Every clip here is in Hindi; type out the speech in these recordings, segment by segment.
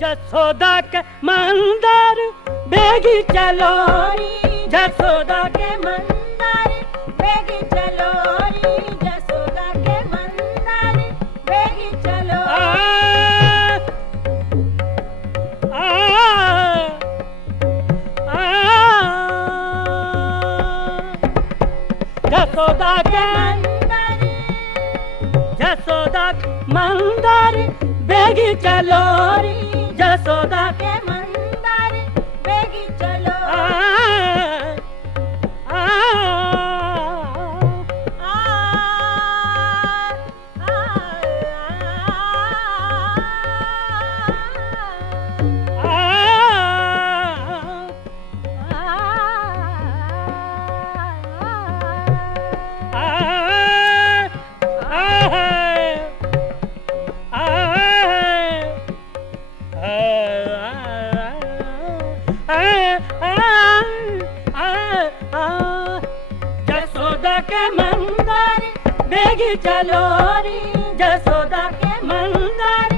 जसोदा के मंदिर बेगी चलो री, जसोदा के मंदिर बेगी चलो री, जसोदा के मंदिर बेगी चलो। जसोदा के मंदिर, जसोदा मंदिर बेगी चलो री, जसोदा के मंदिर बेगी चलो। जसोदा के मंदिर बेगी चलो री, जसोदा के मंदिर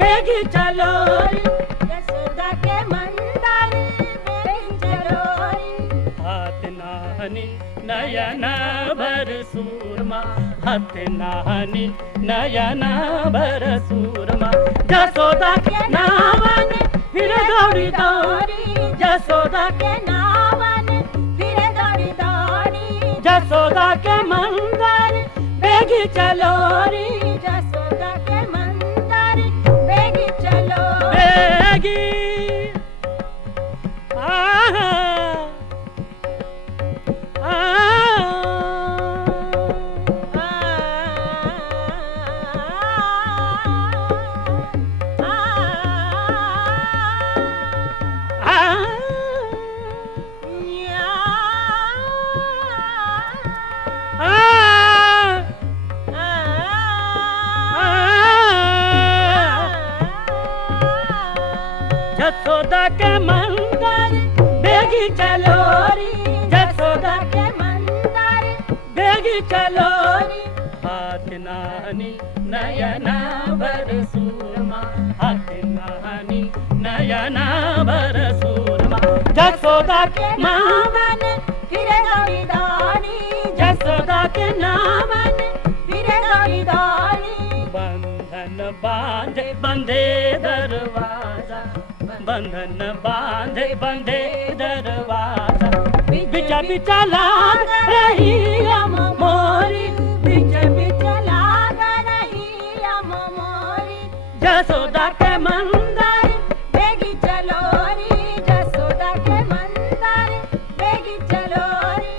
बेगी चलो री, जसोदा के मंदिर बेगी चलो री। हाथ नाहनी नयन भर सूरमा, हाथ नाहनी नयन भर सूरमा, जसोदा के नावन फिर दौड़ी दौड़ी, जसोदा के नावन फिर दौड़ी दौड़ी, जसोदा के मंदिर बेगी चलो री, जसोदा के मंदिर बेगी चलो बेगी। जसोदा के मंदिर बेगी चलो री, जसोदा के मंदिर बेगी चलो री। हाथ नाहनी नयन भर सूरमा, हाथ नाहनी नयन भर सूरमा, जसोदा के नावन फिर दौड़ी दौड़ी, जसोदा के नावन फिर दौड़ी दौड़ी। बंधन बांधे बंधे दरवाजा, बंधन बांधे बंधे दरवाजा, बिचा बिचा लाग रही हम मोरी, बिचा बिचा लाग रही हम मोरी, जसोदा के मंदिर बेगी चलो री, जसोदा के मंदिर बेगी चलो री।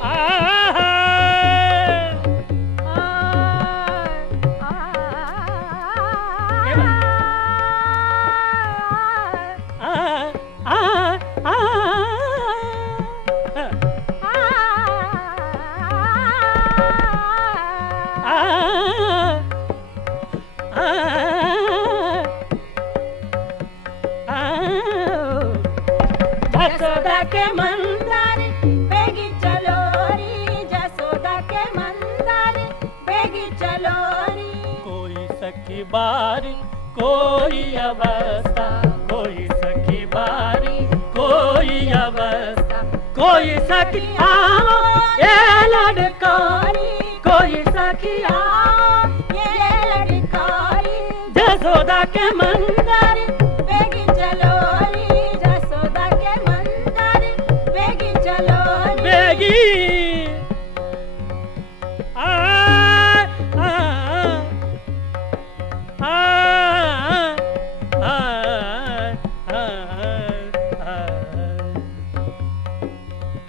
जसोदा के मंदिर बेगी चलो री, जसोदा के मंदिर बेगी चलो री। कोई सखी बारी कोई अवस्था, कोई सखी बारी कोई अवस्था, कोई सखी आओ ये लड़कोरी, कोई सखी आओ ये लड़कोरी, जसोदा के मंदिर बेगी चलो री, जसोदा के मंदिर बेगी चलो बेगी।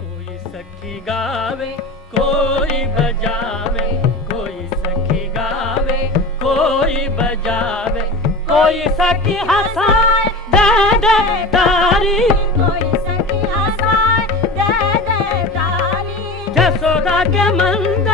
कोई सखी गावे कोई बजावे, कोई सखी गावे कोई बजावे, कोई सखी हंसाए दे दे तारी, कोई सखी हंसाए दे दे तारी, जसोदा के मंदिर